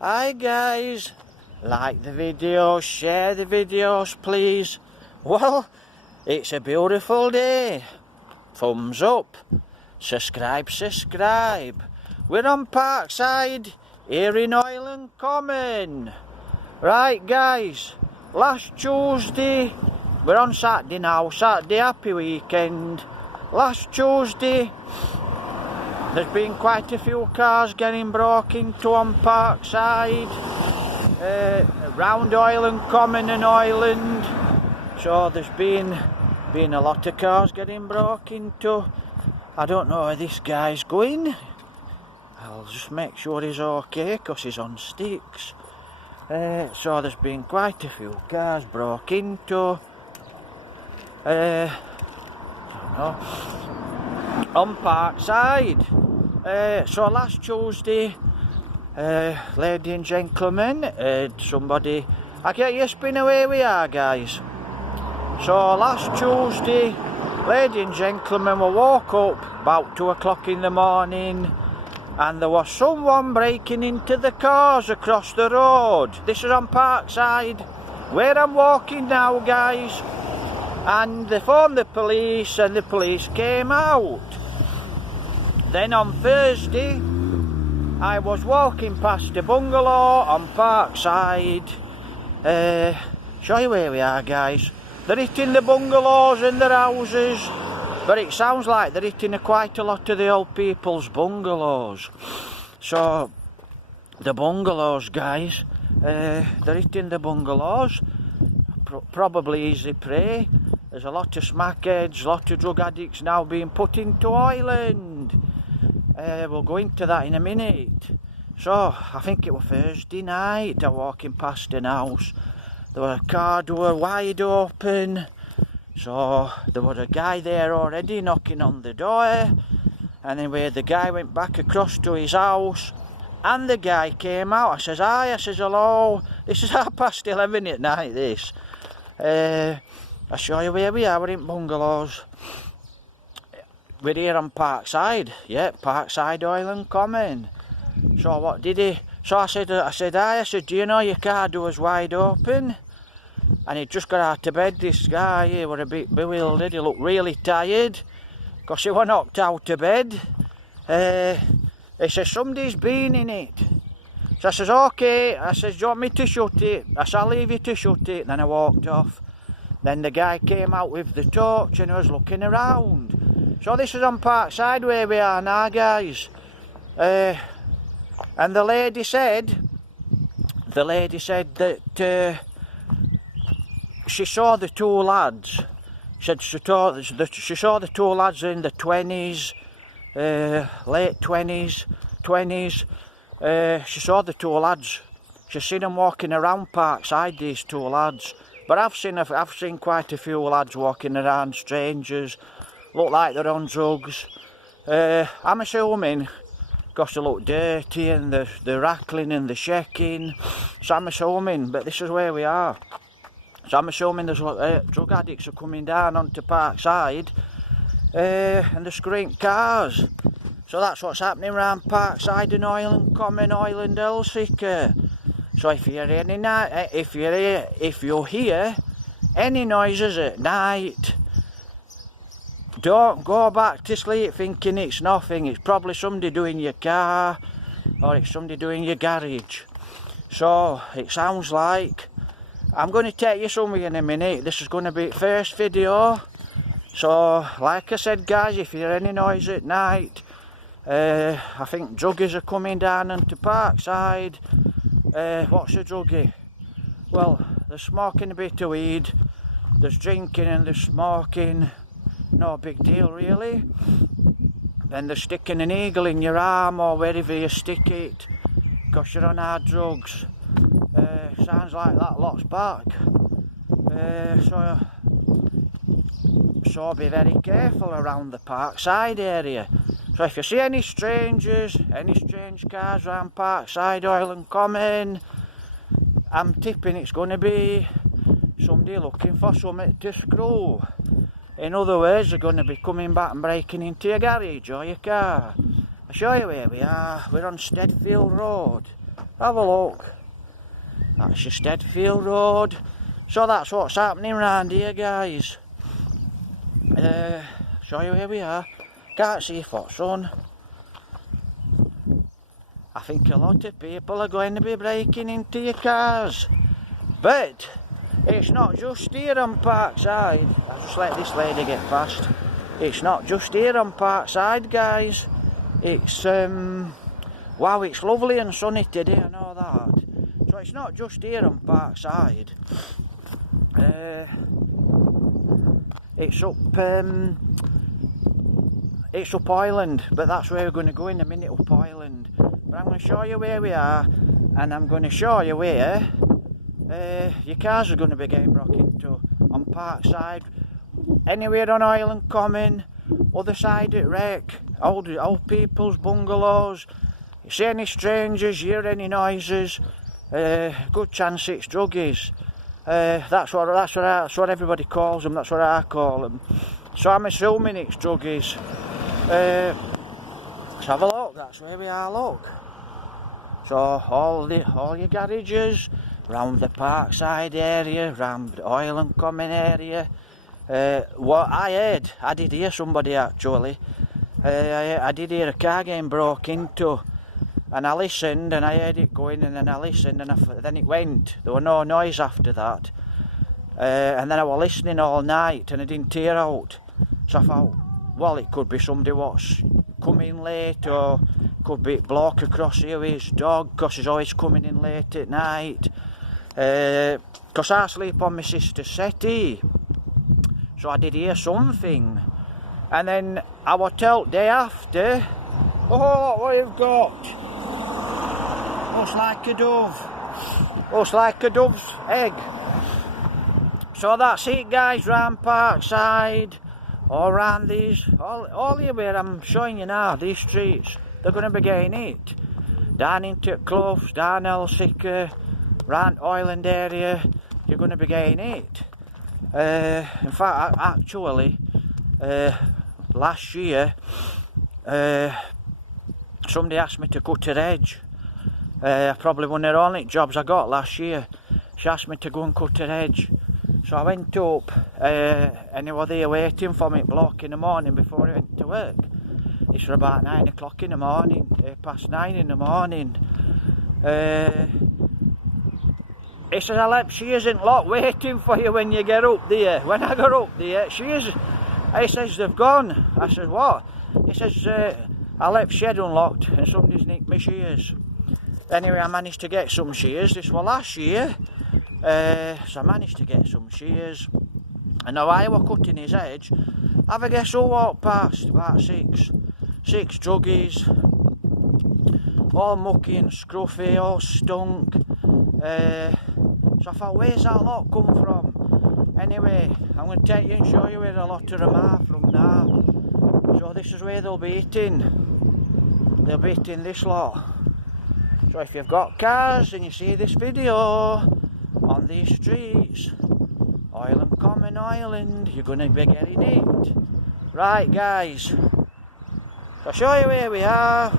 Hi guys, like the videos, share the videos please. Well, it's a beautiful day. Thumbs up, subscribe. We're on Parkside, here in Hoyland Common. Right guys, last Tuesday, we're on Saturday now, Saturday happy weekend. Last Tuesday, there's been quite a few cars getting broke into on Parkside, around Hoyland Common and Hoyland. So there's been a lot of cars getting broke into. I don't know where this guy's going. I'll just make sure he's okay because he's on sticks. So there's been quite a few cars broke into. I don't know. On Parkside. So last Tuesday, ladies and gentlemen, somebody, I get you spin away we are guys. So last Tuesday, ladies and gentlemen, we woke up about 2 o'clock in the morning and there was someone breaking into the cars across the road. This is on Parkside, where I'm walking now guys. And they phoned the police and the police came out. Then on Thursday, I was walking past a bungalow on Parkside. Show you where we are guys. They're hitting the bungalows and their houses, but it sounds like they're hitting quite a lot of the old people's bungalows. So, the bungalows guys, they're hitting the bungalows, probably easy prey. There's a lot of smackheads, a lot of drug addicts now being put into Hoyland. We'll go into that in a minute. So, I think it was Thursday night, I was walking past an house. There was a car door wide open. So, there was a guy there already knocking on the door. Anyway, the guy went back across to his house. And the guy came out. I says, hi, I says, hello. This is 11:30 at night, this. I'll show you where we are, we're in bungalows. We're here on Parkside, yeah, Parkside Hoyland Common. So what did he, so I said, hi, I said, do you know your car door's wide open? And he just got out of bed, this guy, he was a bit bewildered, he looked really tired, because he was knocked out of bed. He says, somebody's been in it. So I says, okay, I says, do you want me to shut it? I said, I'll leave you to shut it, and then I walked off. Then the guy came out with the torch and he was looking around. So this is on Parkside where we are now guys. And the lady said that she saw the two lads. She saw the two lads in the 20s, late 20s. She saw the two lads. She's seen them walking around Parkside, these two lads. But I've seen quite a few lads walking around, strangers, look like they're on drugs. I'm assuming, because they look dirty and they're rattling and they're shaking. So I'm assuming, but this is where we are. So I'm assuming there's drug addicts are coming down onto Parkside and they're screwing cars. So that's what's happening around Parkside and Hoyland Common, Hoyland, Helsiker. So if you hear any noises at night, don't go back to sleep thinking it's nothing. It's probably somebody doing your car or it's somebody doing your garage. So it sounds like I'm going to take you somewhere in a minute. This is going to be the first video. So like I said guys, if you hear any noise at night, I think druggies are coming down into Parkside. What's a druggie? Well, they're smoking a bit of weed, there's drinking and there's smoking, no big deal really. Then they're sticking an eagle in your arm or wherever you stick it, because you're on hard drugs. Sounds like that lot's back. So be very careful around the Parkside area. So if you see any strangers, any strange cars around Parkside, Hoyland Common, I'm tipping it's going to be somebody looking for something to screw. In other words, they're going to be coming back and breaking into your garage or your car. I'll show you where we are. We're on Stedfield Road. Have a look. That's your Steadfield Road. So that's what's happening round here, guys. Show you where we are. Can't see what's on. I think a lot of people are going to be breaking into your cars. But it's not just here on Parkside. I'll just let this lady get past. It's not just here on Parkside, guys. It's wow, it's lovely and sunny today, I know that. So it's not just here on Parkside. It's up Hoyland, but that's where we're going to go in a minute, up Hoyland. But I'm going to show you where we are, and I'm going to show you where your cars are going to be getting broke into on Parkside, anywhere on Hoyland Common, other side at Wreck, old people's bungalows. You see any strangers, you hear any noises, good chance it's druggies. That's what everybody calls them. That's what I call them. So I'm assuming it's druggies. Let's have a look. That's where we are. Look. So all your garages round the Parkside area, round the Hoyland Common area. What I heard, I did hear somebody actually. I did hear a car getting broke into. And I listened and I heard it going, and then I listened and then it went. There was no noise after that. And then I was listening all night and I didn't hear out. So I thought, well, it could be somebody what's coming late, or could be a bloke across here with his dog, because he's always coming in late at night. Because I sleep on my sister's settee. So I did hear something. And then I was told day after, oh, what you've got? Looks like a dove. Looks like a dove's egg. So that's it, guys, round Parkside, all round these, all here where I'm showing you now, these streets, they're going to be getting it. Down into Cloughs, down Elsicker, round Hoyland area, you're going to be getting it. In fact, actually, last year, somebody asked me to cut her edge. Probably one of the only jobs I got last year. She asked me to go and cut her edge. So I went up, and they were there waiting for me at block in the morning before I went to work. It's for about 9 o'clock in the morning, past 9 in the morning. He says, Alep, she isn't locked waiting for you when you get up there. When I got up there, she is. He says, they've gone. I said, what? He says, I left shed unlocked and somebody's nicked my shears. Anyway, I managed to get some shears. This was last year. So I managed to get some shears. And now I was cutting his edge. Have a guess who walked past? About six druggies. All mucky and scruffy, all stunk. So I thought, where's that lot come from? Anyway, I'm going to take you and show you where a lot of them are from now. So this is where they'll be eating. They'll be eating this lot. So if you've got cars and you see this video on these streets, Hoyland Common Hoyland, you're going to be getting it. Right, guys. So I'll show you where we are.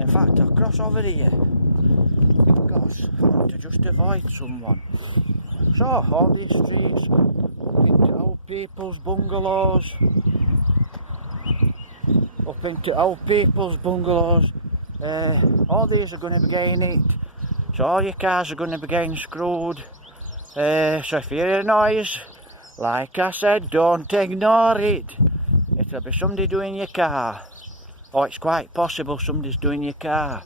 In fact, I'll cross over here because I want to just avoid someone. So, all these streets, up into old people's bungalows, all these are going to be getting it. So all your cars are going to be getting screwed. So if you hear a noise, like I said, don't ignore it. It'll be somebody doing your car. Or it's quite possible somebody's doing your car.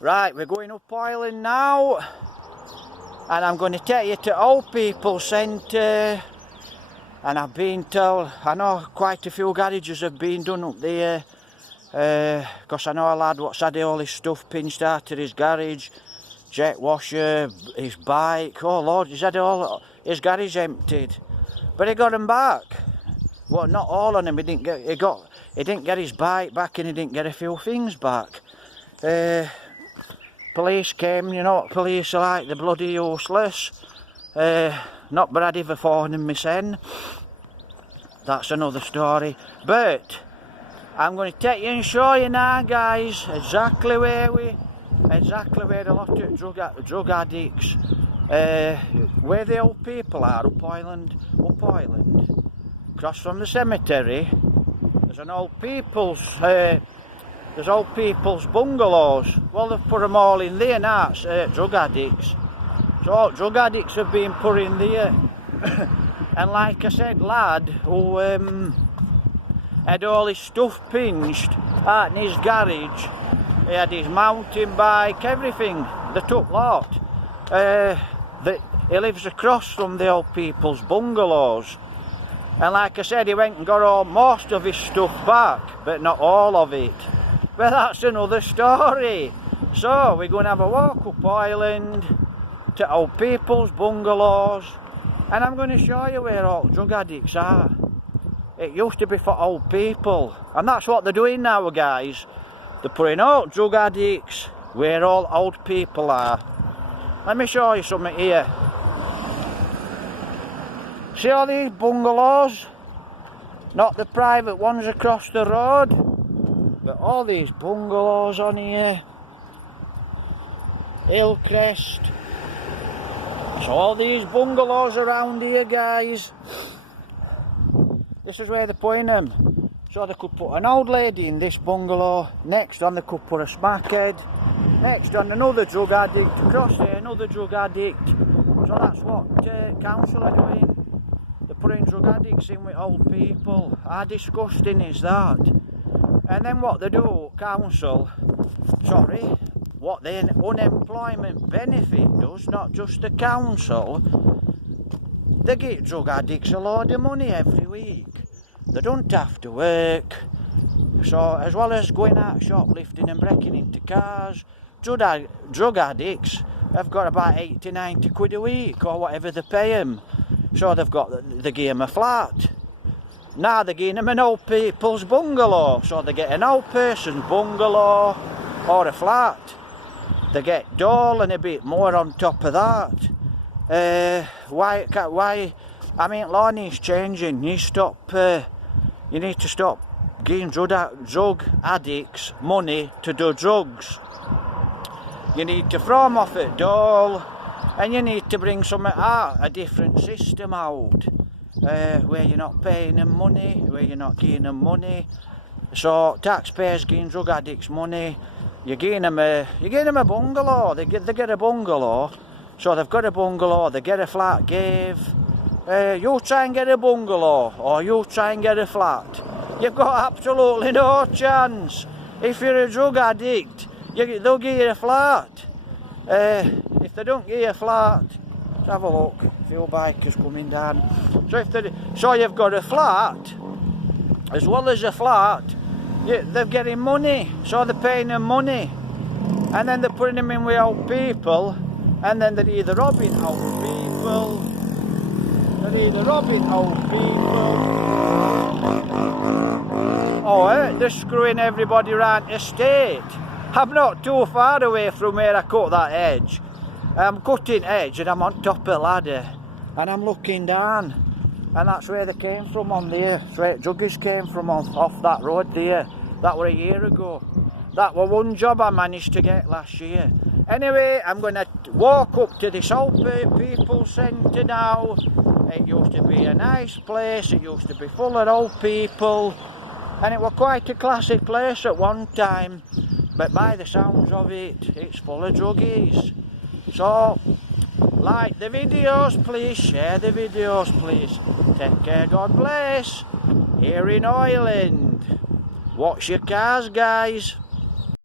Right, we're going up Hoyland now. And I'm going to take you to Old People's Centre. And I've been told, I know quite a few garages have been done up there. Because I know a lad what's had all his stuff pinched out of his garage. Jet washer, his bike, oh Lord, he's had all his garage emptied. But he got them back. Well, not all on him, he didn't get his bike back and he didn't get a few things back. Police came, you know what police are like, they're bloody useless. Not ready for phoning me sen. That's another story. But I'm going to take you and show you now, guys, exactly where a lot of drug addicts, where the old people are, up Hoyland. Across from the cemetery, there's an old people's, there's old people's bungalows. Well, they've put them all in there now, drug addicts. So drug addicts have been put in there. And like I said, lad who had all his stuff pinched out in his garage. He had his mountain bike, everything. They took lot. He lives across from the old people's bungalows. And like I said, he went and got all most of his stuff back, but not all of it. But that's another story. So we're going to have a walk up Hoyland to old people's bungalows, and I'm going to show you where all drug addicts are. It used to be for old people, and that's what they're doing now, guys. They're putting all drug addicts where all old people are. Let me show you something here. See all these bungalows? Not the private ones across the road, but all these bungalows on here. Hillcrest. So all these bungalows around here, guys. This is where they're putting them. So they could put an old lady in this bungalow. Next on they could put a smackhead. Next on another drug addict. Across there another drug addict. So that's what council are doing. They're putting drug addicts in with old people. How disgusting is that? And then what they do, council, what the unemployment benefit does, not just the council, they give drug addicts a load of money every week. They don't have to work. So as well as going out shoplifting and breaking into cars, drug addicts have got about 80, 90 quid a week or whatever they pay them. So they give them a flat. Now they're giving them an old people's bungalow. So they get an old person's bungalow or a flat. They get dole and a bit more on top of that. Why? I mean, law needs changing. You need to stop giving drug addicts money to do drugs. You need to throw them off at dole, and you need to bring a different system out, where you're not paying them money, where you're not giving them money. So taxpayers giving drug addicts money. You're giving them a bungalow. They get a bungalow. So they've got a bungalow. They get a flat gave. You try and get a bungalow, or you try and get a flat. You've got absolutely no chance. If you're a drug addict, they'll give you a flat. If they don't give you a flat, let's have a look. A few bikers coming down. So you've got a flat, as well as a flat. They're getting money, so they're paying them money, and then they're putting them in with old people, and then they're either robbing old people. Oh, they're screwing everybody around the estate. I'm not too far away from where I cut that edge. I'm cutting edge and I'm on top of the ladder and I'm looking down, and that's where they came from on there. That's where juggies came from off that road there. That were a year ago. That was one job I managed to get last year. Anyway, I'm going to walk up to this old people centre now. It used to be a nice place. It used to be full of old people, and it was quite a classic place at one time. But by the sounds of it, it's full of druggies. So, like the videos, please. Share the videos, please. Take care, God bless. Here in Hoyland. Watch your cars, guys.